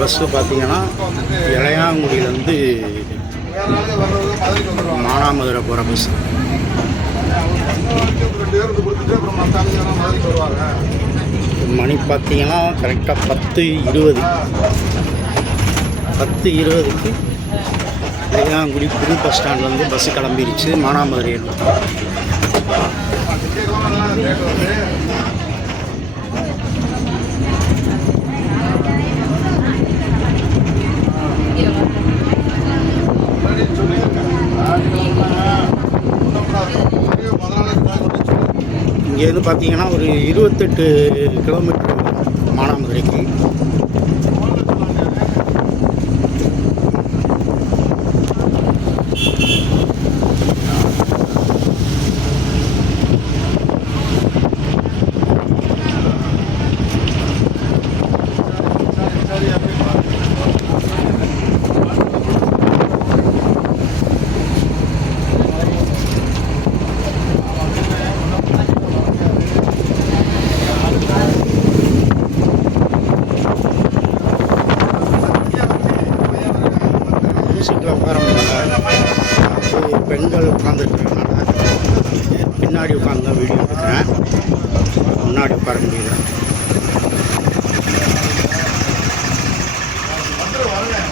Bus பார்த்தீங்கன்னா இளையாங்குடியிலேருந்து மானாமதுரை போகிற bus. மணி பார்த்தீங்கன்னா கரெக்டாக 10:20. 10:20க்கு இளையாங்குடி புது பஸ் ஸ்டாண்ட்லேருந்து பஸ்ஸு கிளம்பிடுச்சு மானாமதுரை. இங்கேருந்து பார்த்தீங்கன்னா ஒரு 28 கிலோமீட்டர் மானாமதுரைக்கு. சீட்டில் உட்கார முடியல, பெண்கள் உட்காந்துருக்கிறதுனால பின்னாடி உட்காந்து தான் வீடியோ எடுக்கிறேன். முன்னாடி உட்கார முடியல.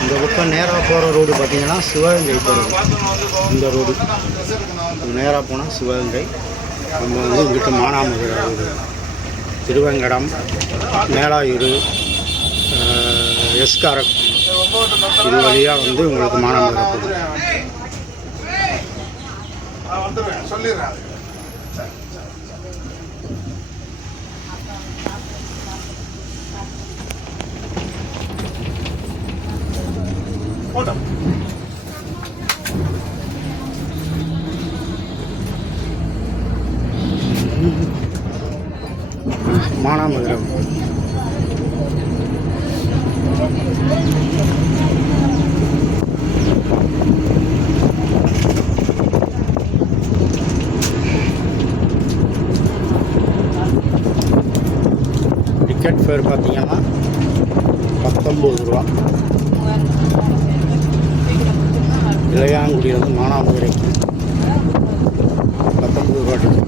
இந்த பக்கம் நேராக போகிற ரோடு பார்த்தீங்கன்னா சிவகங்கை போகிறது. இந்த ரோடு நேராக போனால் சிவகங்கை. நம்ம வந்து இங்கிட்டு மானாமதுரை ரோடு, திருவேங்கடம், மேலாயூர், எஸ்காரக், இது வழியாக வந்து உங்களுக்கு மானாமதுரை போகுது. மானாமதுரை டிக்கெட் ஃபேர் பார்த்தீங்கன்னா 19 ரூபா. இளையாங்குடியிலேருந்து மானாமதுரைக்கு 19 ரூபா டிக்கெட்.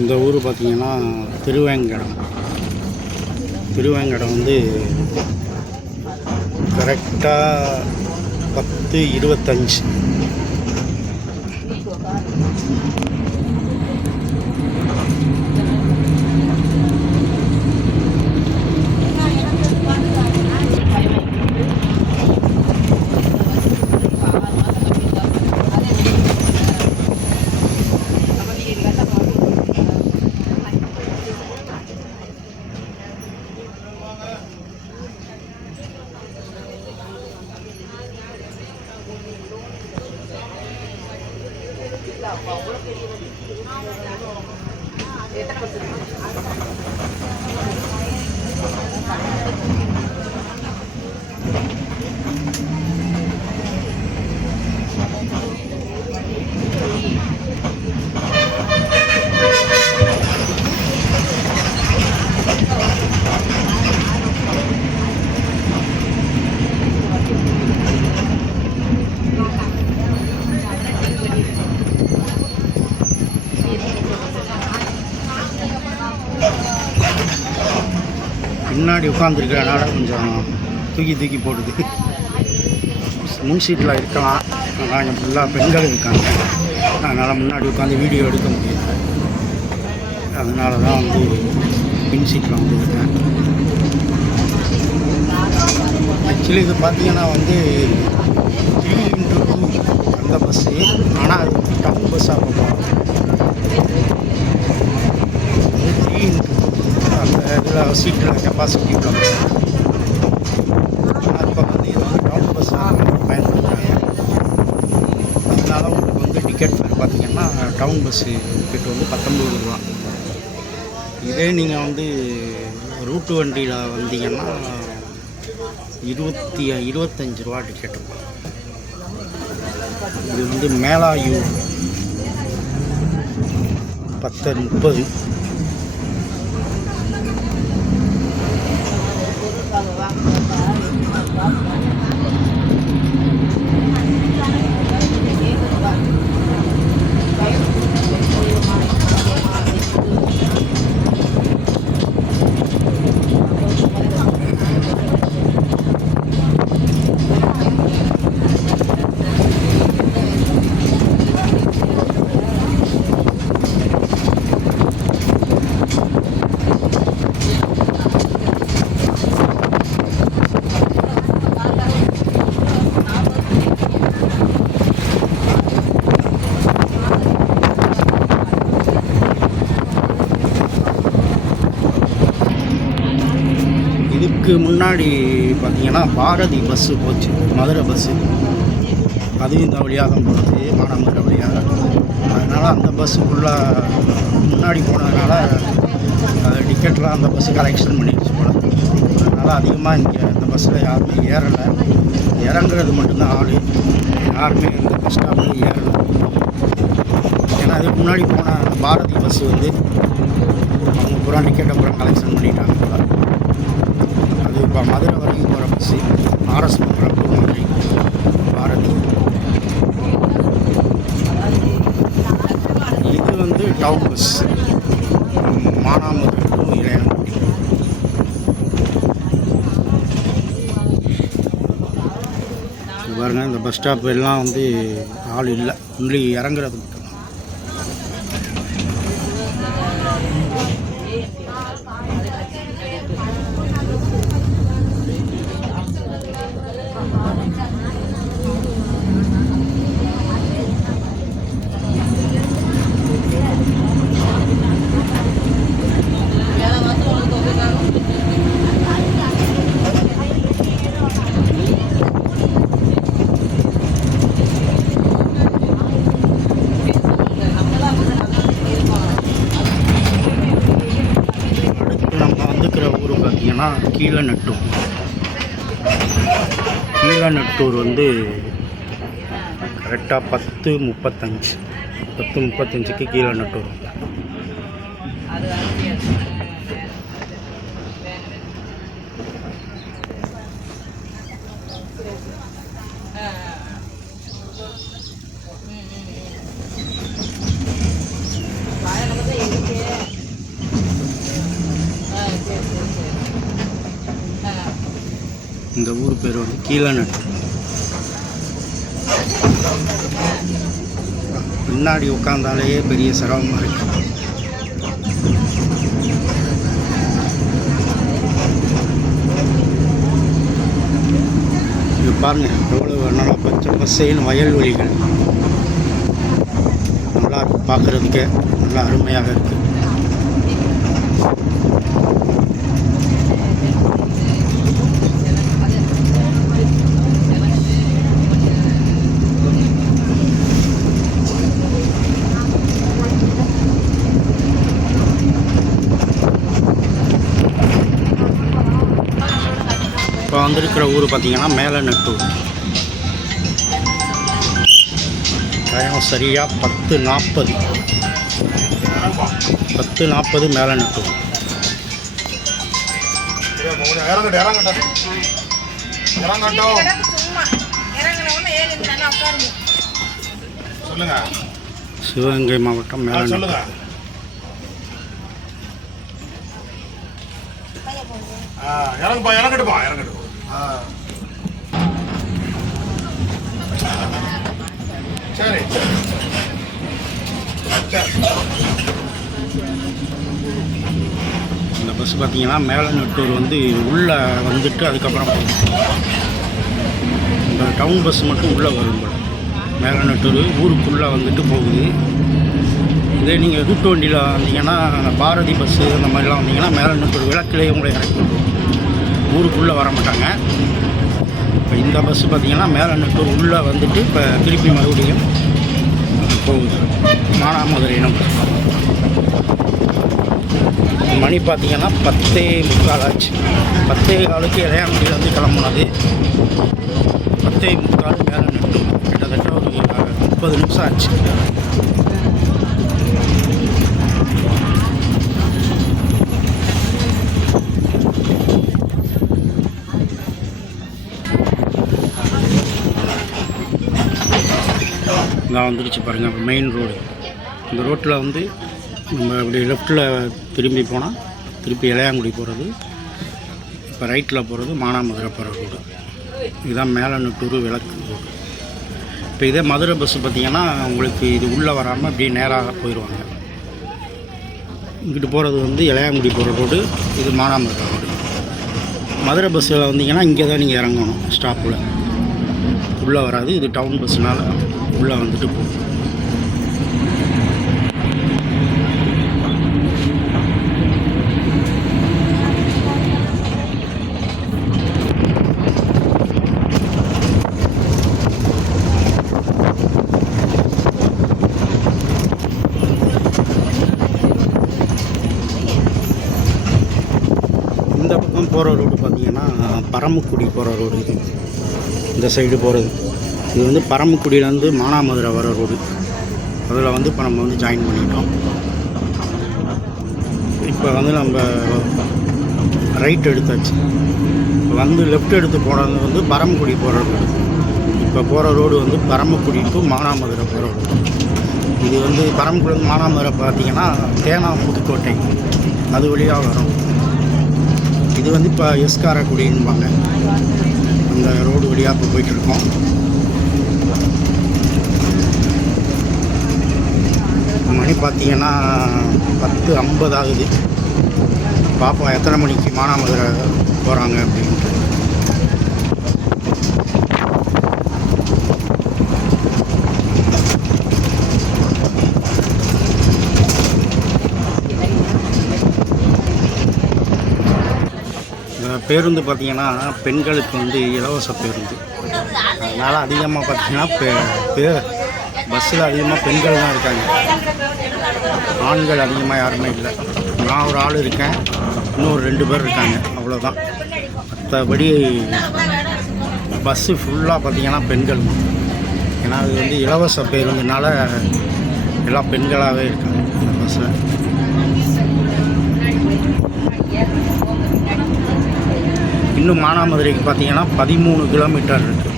இந்த ஊர் பார்த்திங்கன்னா திருவேங்கடம். திருவேங்கடம் வந்து கரெக்டாக 10:25. பின்னாடி உட்காந்துருக்கிறனால கொஞ்சம் தூக்கி போடுது. முன் சீட்டில் இருக்கலாம், கொஞ்சம் ஃபுல்லாக பெண்கள் இருக்காங்க, அதனால் முன்னாடி உட்காந்து வீடியோ எடுக்க முடியாது. அதனால தான் வந்து பின் சீட்டில் வந்துருக்கேன். ஆக்சுவலி இது பார்த்தீங்கன்னா வந்து 3x2 அந்த பஸ்ஸு, ஆனால் அது டவுன் பஸ்ஸாக போகலாம். 3x2 அந்த இதில் சீட்டில் கெப்பாசிட்டி உள்ளது. இப்போ வந்து இது வந்து டவுன் பஸ்ஸாக பயன்படுத்துகிறாங்க. அதனால உங்களுக்கு வந்து டிக்கெட் ஃபேர் பார்த்தீங்கன்னா டவுன் பஸ்ஸு டிக்கெட் வந்து 19 ரூபா. இதே நீங்கள் வந்து ரூட்டு வண்டியில் வந்தீங்கன்னா 25 ரூபா டிக்கெட்டு. இது வந்து மேலாயூர் 10:30. இதுக்கு முன்னாடி பார்த்தீங்கன்னா பாரதி பஸ்ஸு போச்சு, மதுரை பஸ்ஸு. அதுவும் இந்த வழியாக தான் போகுது, மானாமதுரை வழியாக. அதனால் அந்த பஸ்ஸுக்குள்ளே முன்னாடி போனதுனால டிக்கெட்லாம் அந்த பஸ்ஸு கலெக்ஷன் பண்ணிடுச்சு போல. அதனால் அதிகமாக இங்கே இந்த பஸ்ஸில் யாருமே ஏறலை. இறங்குறது மட்டும்தான் ஆள், யாருமே இந்த பஸ் ஸ்டாப்பில் ஏறலை. ஏன்னா அதுக்கு முன்னாடி போன பாரதி பஸ்ஸு வந்து அவங்க பூரா டிக்கெட் அப்புறம் கலெக்ஷன் பண்ணிட்டாங்க போல. அது இப்போ மதுரை வரைக்கும் போகிற பஸ்ஸு, ஆர்எஸ் போகிற மதுரை பாரதி. இது வந்து town bus, Manamadurai to Ilayangudi. பாருங்கள், இந்த பஸ் ஸ்டாப் எல்லாம் வந்து ஆள் இல்லை, ஒன்லி இறங்குறது மட்டும். ஊர் பார்த்தீங்கன்னா கீழநட்டூர். கீழநட்டூர் வந்து கரெக்டாக 10:35க்கு கீழநட்டூர். இந்த ஊர் பேர் வந்து கீழநட்டூர். பின்னாடி உட்காந்தாலேயே பெரிய சிரமமாக இருக்கு. இது பாருங்க, எவ்வளோ நல்லா பச்சை பசைன்னு வயல்வெளிகள். நல்லா பார்க்குறதுக்கே நல்லா அருமையாக இருக்குது. வந்திருக்கிற ஊர் பார்த்திங்கன்னா மேலநட்டூர். டைம் சரியாக 10:40. 10:40 மேலநட்டூர். சிவகங்கை மாவட்டம் மேலநட்டூர். சரி இந்த பஸ் பார்த்தீங்கன்னா மேலநட்டூர் வந்து உள்ளே வந்துட்டு அதுக்கப்புறம் இந்த டவுன் பஸ் மட்டும் உள்ளே வரும் போல. மேலநட்டூர் ஊருக்குள்ளே வந்துட்டு போகுது. இதே நீங்கள் கூட்டு வண்டியில் வந்தீங்கன்னா பாரதி பஸ்ஸு அந்த மாதிரிலாம் வந்தீங்கன்னா மேலநட்டூர் விளக்கிலேயே உங்களை இறக்கி ஊருக்குள்ளே வர மாட்டாங்க. இப்போ இந்த பஸ்ஸு பார்த்தீங்கன்னா மேலநட்டூர் உள்ளே வந்துட்டு இப்போ திருப்பி மறுபடியும் போகுது மானாமதுரை நம்பர். மணி பார்த்தீங்கன்னா 10:45 ஆச்சு. 10:15 இளையாங்குடியிலேருந்து கிளம்புனது. 10:45 மேலநட்டூர். கிட்டத்தட்ட ஒரு 30 நிமிஷம் ஆச்சு. நான் வந்துடுச்சு பாருங்கள். இப்போ மெயின் ரோடு. இந்த ரோட்டில் வந்து நம்ம இப்படி லெஃப்டில் திரும்பி போனால் திருப்பி இளையாங்குடி போகிறது, இப்போ ரைட்டில் போகிறது மானாமதுரை போகிற ரோடு. இதுதான் மேலநட்டூர் விளக்கு ரோடு. இப்போ இதே மதுரை பஸ்ஸு பார்த்திங்கன்னா உங்களுக்கு இது உள்ளே வராமல் அப்படியே நேராக போயிடுவாங்க. இங்கிட்டு போகிறது வந்து இளையாங்குடி போகிற ரோடு, இது மானாமதுரை ரோடு. மதுரை பஸ்ஸில் வந்தீங்கன்னா இங்கே தான் நீங்கள் இறங்கணும் ஸ்டாப்பில். உள்ளே வராது. இது டவுன் பஸ்ஸுனால் உள்ளே வந்துட்டு போகும். இந்த பக்கம் போகிற ரோடு பார்த்திங்கன்னா பரமக்குடி போகிற ரோடு. இது இந்த சைடு போகிறது இது வந்து பரமக்குடியிலேருந்து மானாமதுரை வர ரோடு. அதில் வந்து இப்போ நம்ம வந்து ஜாயின் பண்ணிட்டோம். இப்போ வந்து நம்ம ரைட் எடுத்தாச்சு. வந்து லெஃப்ட் எடுத்து போகிறது வந்து பரமக்குடி போகிற ரோடு. இப்போ போகிற ரோடு வந்து பரமக்குடி டு மானாமதுரை போகிற ரோடு. இது வந்து பரமக்குடி மானாமதுரை பார்த்திங்கன்னா தேனா புதுக்கோட்டை அது வழியாக வரும். இது வந்து இப்போ எஸ்காரக்குடின்பாங்க. அந்த ரோடு வழியாக இப்போ போயிட்டுருக்கோம். மணி பார்த்திங்கன்னா 10:50 ஆகுது. பார்ப்போம் எத்தனை மணிக்கு மானாமதுரை போகிறாங்க அப்படின்ட்டு. பேருந்து பார்த்திங்கன்னா பெண்களுக்கு வந்து இலவச பேருந்து. அதனால் அதிகமாக பார்த்திங்கன்னா பஸ்ஸில் அதிகமாக பெண்கள் தான் இருக்காங்க. ஆண்கள் அதிகமாக யாருமே இல்லை. நான் ஒரு ஆள் இருக்கேன், இன்னும் 2 பேர் இருக்காங்க, அவ்வளோதான். மற்றபடி பஸ்ஸு ஃபுல்லாக பார்த்திங்கன்னா பெண்கள். ஏன்னா அது வந்து இலவச பேருந்துனால எல்லாம் பெண்களாகவே இருக்காங்க இந்த பஸ்ஸில். இன்னும் மானாமதுரைக்கு பார்த்திங்கன்னா 13 கிலோமீட்டர் இருக்குது.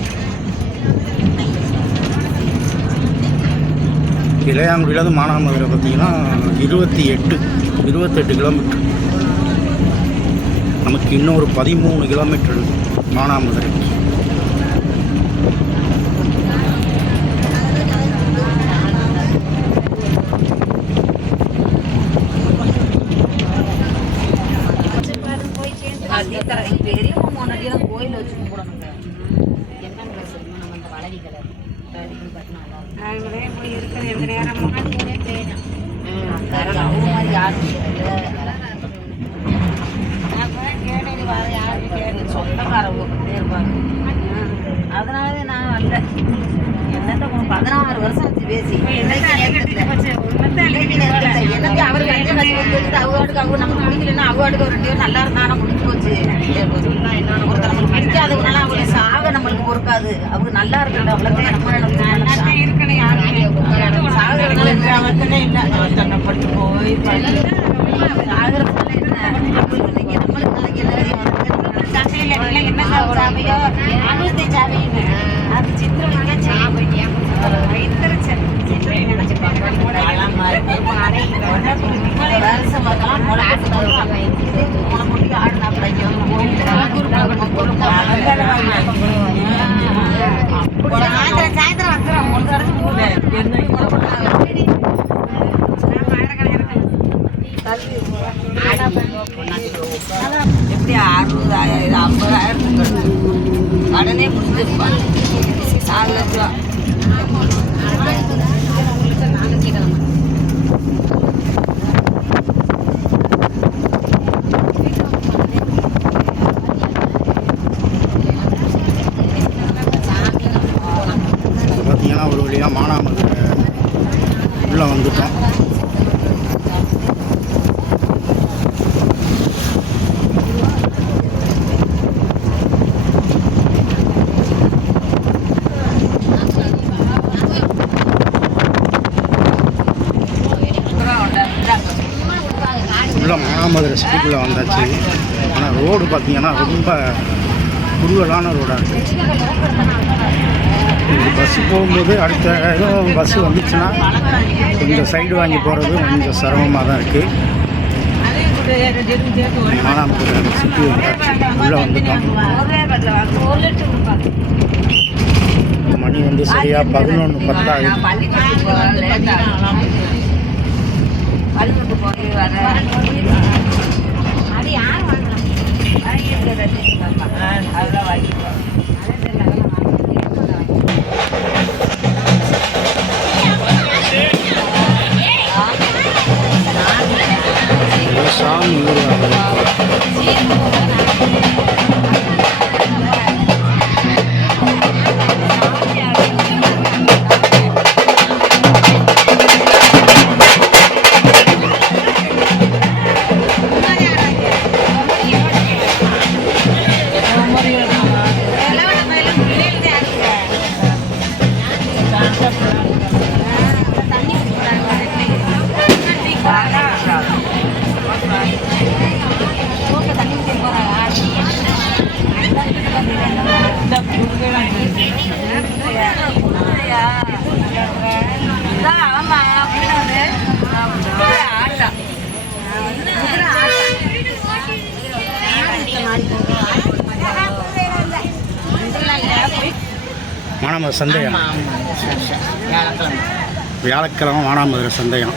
இளையாங்குடியிலேருந்து மானாமதுரை பார்த்திங்கன்னா 28 கிலோமீட்டர். நமக்கு இன்னும் ஒரு 13 கிலோமீட்டர் இருக்குது மானாமதுரைக்கு. கோயில் வச்சு கும்பிடணுங்க. என்ன கிளாஸ் நம்ம இந்த வளவி கலர் நாங்களே போய் இருக்கிற எந்த நேரமும் யாரும் கேட்டது வர யாரும் கேட்டு சொந்தக்கார இருப்பாங்க. அதனாலவே நான் வரல. எந்த 16 வருஷம் ஆச்சு பேசி. எனக்கு அவருக்கு அஞ்சு கட்சி வந்துட்டு அவகாட்டுக்கு அவங்க நமக்கு பிடிக்கலன்னா அவகாட்டுக்கு ஒரு 2 பேர் நல்லா இருந்தா முடிஞ்சு போச்சு. ஒருத்தர் நம்மளுக்கு பிடிக்காதவங்கனால அவங்க சாக நம்மளுக்கு பொறுக்காது. அவங்க நல்லா இருக்கிறது அவ்வளோதான் நம்ம சாகிறதுனால அவங்களுக்குன்னே இல்லை. தன்னைப்பட்டு போய் சாகிறதுனால என்ன நம்மளுக்கு நாளைக்கு என்ன சாவையோ அனுபவத்தை சாவையுங்க அது சித்திரவதைங்க சாயந்தரம் வந்துடும் ஒரு எப்படி 60,000 50,000 கடனே முடிஞ்சிருப்பான். 4 லட்சம் பார்த்தீங்கன்னா ஒரு வழியாக மானாமதுரை உள்ளே வந்துட்டோம். மானாமதுரை சிட்டிக்குள்ளே வந்தாச்சு. ஆனால் ரோடு பார்த்தீங்கன்னா ரொம்ப குறுகலான ரோடாக இருக்குது. பஸ்ஸு போகும்போது அடுத்த எதுவும் பஸ்ஸு வந்துச்சுன்னா கொஞ்சம் சைடு வாங்கி போகிறது கொஞ்சம் சிரமமாக தான் இருக்குது. மானாமதுரை சிட்டி வந்தாச்சு, உள்ளே வந்துட்டோம். மணி வந்து சரியாக 11:10 ஆகுது. சாமி மானாமதுரை சந்தையம், வியாழக்கிழமை மானாமதுரை சந்தையம்.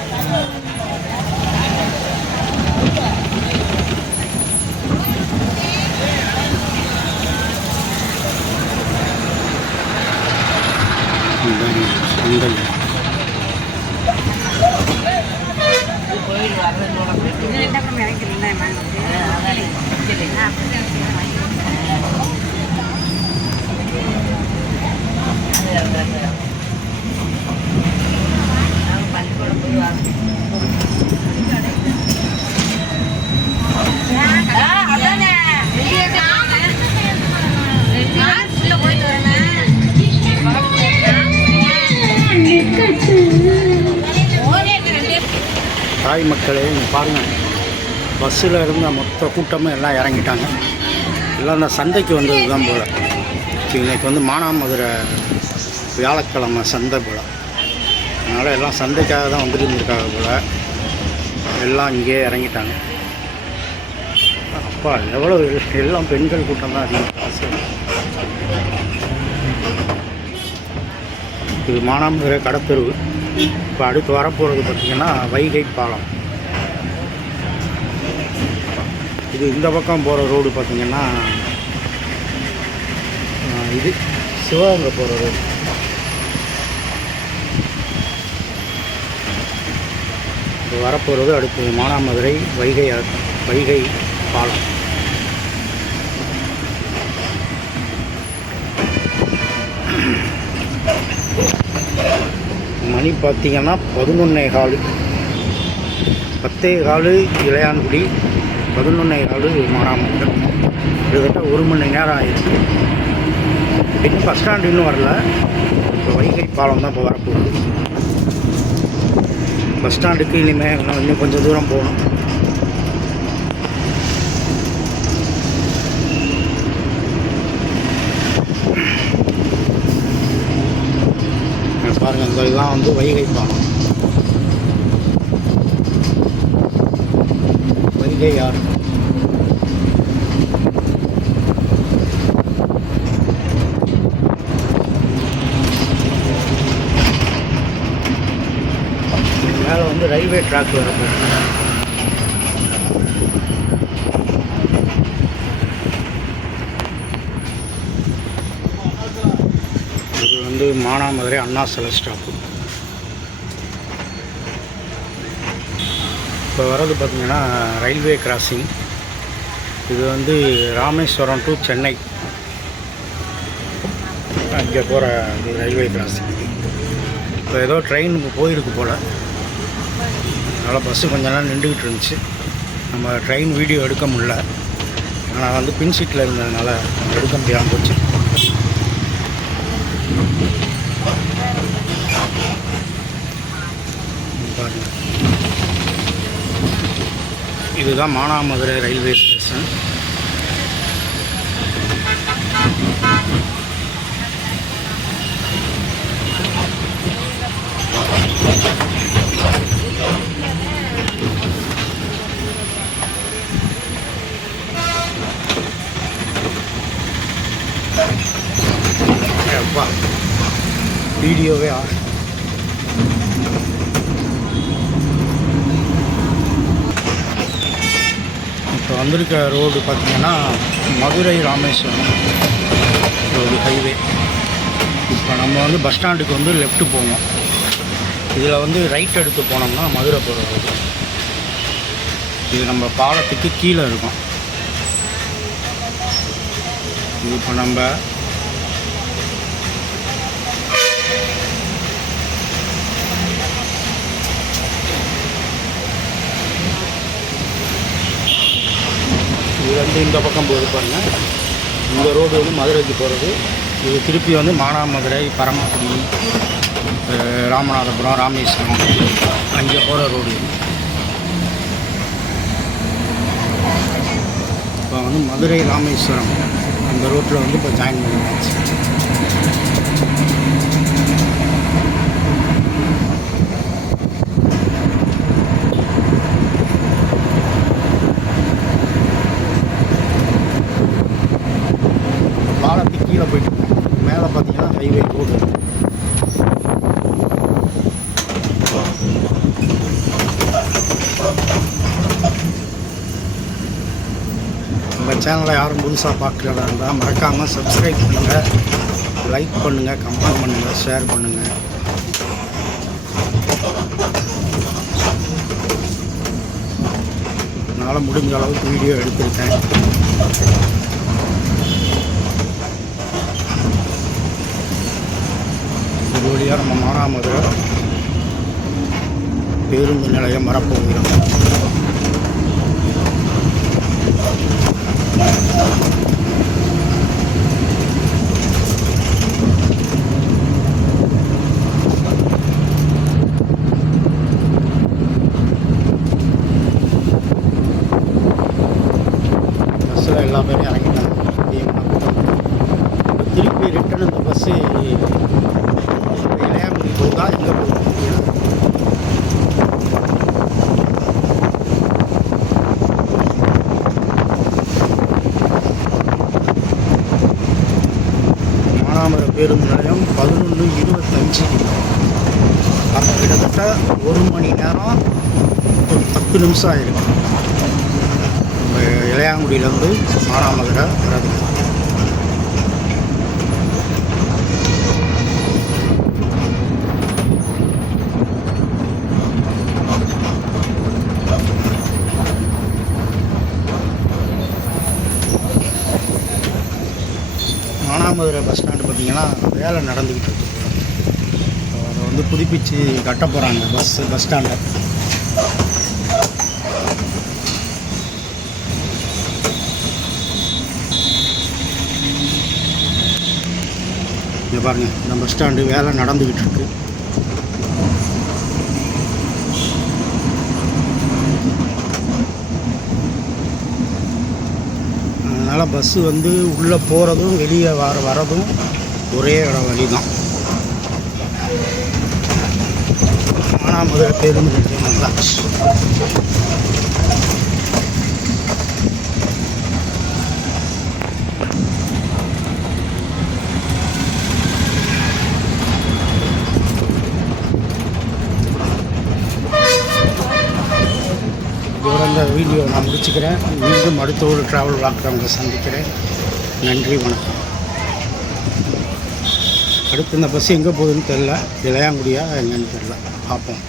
தாய் மக்களே, இங்கே பாருங்கள், பஸ்ஸில் இருந்த மொத்த கூட்டமும் எல்லாம் இறங்கிட்டாங்க. எல்லாம் அந்த சந்தைக்கு வந்தது தான் போல். இன்றைக்கி வந்து மானாமதுரை வியாழக்கிழமை சந்தை போல். அதனால் எல்லாம் சந்தைக்காக தான் வந்துட்டு இருந்திருக்காங்க போல். எல்லாம் இங்கேயே இறங்கிட்டாங்க. அப்பா எவ்வளோ எல்லாம் பெண்கள் கூட்டம் தான் அதிகம். இது மானாமதுரை கடத்தெருவு. இப்போ அடுத்து வரப்போகிறது பார்த்திங்கன்னா வைகை பாலம். இது இந்த பக்கம் போகிற ரோடு பார்த்திங்கன்னா இது சிவகங்கை போகிற ரோடு. இப்போ வரப்போகிறது அடுத்து மானாமதுரை வைகை பாலம். மணி பார்த்தீங்கன்னா 11:15. 10:15 இளையான்குடி, 11:15 மானாமதுரை. கிட்டத்தட்ட 1 மணி நேரம் ஆயிடுச்சு. இன்னும் பஸ் ஸ்டாண்டு இன்னும் வரல. இப்போ வைகை பாலம் தான் இப்போ வரப்போகுது. பஸ் ஸ்டாண்டுக்கு இனிமேல் இன்னும் கொஞ்சம் தூரம் போகணும். பாருங்கள், இந்த இதெல்லாம் வந்து வைகை பாலம், வைகை ஆறு. மேலே வந்து ரயில்வே ட்ராக் வரப்போகுது. இது வந்து மானாமதுரை அண்ணா சிலை ஸ்டாப்பு. இப்போ வர்றது பார்த்திங்கன்னா ரயில்வே கிராசிங். இது வந்து ராமேஸ்வரம் டு சென்னை அங்கே போகிற ரயில்வே கிராசிங். இப்போ ஏதோ ட்ரெயின் போயிருக்கு போல், அதனால் பஸ்ஸு கொஞ்ச நேரம் நின்றுக்கிட்டு இருந்துச்சு. நம்ம ட்ரெயின் வீடியோ எடுக்க முடியல. நான் வந்து பின் சீட்டில் இருந்ததுனால எடுக்க முடியாமல் போச்சு. பாருங்கள், இதுதான் மானாமதுரை ரயில்வே ஸ்டேஷன். அப்பா வீடியோவே இப்போ வந்திருக்க ரோடு பார்த்திங்கன்னா மதுரை ராமேஸ்வரம் ரோடு ஹைவே. இப்போ நம்ம வந்து பஸ் ஸ்டாண்டுக்கு வந்து லெஃப்ட்டு போவோம். இதில் வந்து ரைட் எடுத்து போனோம்னா மதுரை போகிற ரோடு. இது நம்ம பாலத்துக்கு கீழே இருக்கும். இது இப்போ நம்ம இது வந்து இந்த பக்கம் போகுது பாருங்கள். இந்த ரோடு வந்து மதுரைக்கு போகிறது. இது திருப்பி வந்து மானாமதுரை, பரமக்குடி, ராமநாதபுரம், ராமேஸ்வரம் அங்கே போகிற ரோடு. இப்போ வந்து மதுரை ராமேஸ்வரம் அந்த ரோட்டில் வந்து இப்போ ஜாயின் பண்ணியாச்சு. பாலத்துக்கு கீழே போயிட்டு மேலே பார்த்தீங்கன்னா ஹைவே ரோடு. நம்ம சேனலை யாரும் புதுசாக பார்க்கறதா இருந்தால் மறக்காமல் சப்ஸ்கிரைப் பண்ணுங்கள், லைக் பண்ணுங்கள், கமெண்ட் பண்ணுங்கள், ஷேர் பண்ணுங்கள். என்னால் முடிஞ்ச அளவுக்கு வீடியோ எடுத்திருக்கேன். இது வழியாக நம்ம மானாமதுரை பேருந்து நிலையம் வரப்போகிறோம். பஸ்ஸில் எல்லா பேரும் இறங்கிட்டாங்க. திருப்பி ரிட்டன் இந்த பஸ்ஸு இளையாங்குடி போகுதா எங்கே போகுது? மானாமதுரை பேருந்து நிலையம் 11:25. அப்போ கிட்டத்தட்ட 1 மணி நேரம் ஒரு 10 நிமிஷம் ஆகிருக்கு இளையாங்குடியிலேருந்து மானாமதுரை வரதுக்கு. மானாமதுரை பஸ் ஸ்டாண்டு பார்த்திங்கன்னா வேலை நடந்துக்கிட்டு இருக்கு. அதோட வந்து புதுப்பிச்சு கட்ட போகிறாங்க பஸ் ஸ்டாண்டை. இங்கே பாருங்கள், இந்த பஸ் ஸ்டாண்டு வேலை நடந்துக்கிட்டு இருக்கு. அதனால் பஸ்ஸு வந்து உள்ளே போகிறதும் வெளியே வரதும் ஒரே வழி தான். மானாமதுரை பேருந்து நிலையம் தான். இதோட இந்த வீடியோ நான் முடிச்சுக்கிறேன். மீண்டும் அடுத்த ஒரு ட்ராவல் வாக்கில் உங்களை சந்திக்கிறேன். நன்றி, வணக்கம். அடுத்து இந்த பஸ் எங்கே போகுதுன்னு தெரில, இளையாங்குடியா எங்கன்னு தெரில, பார்ப்போம்.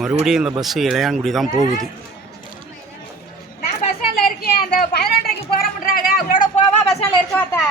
மறுபடியும் இந்த பஸ்ஸு இளையாங்குடி தான் போகுது. நான் பஸ் ஸ்டாண்ட்ல இருக்கேன். அந்த 11:30க்கு போற முட்றாங்க. அவளோட போவா பஸ் ஸ்டாண்ட்ல இருக்க வாத்தா.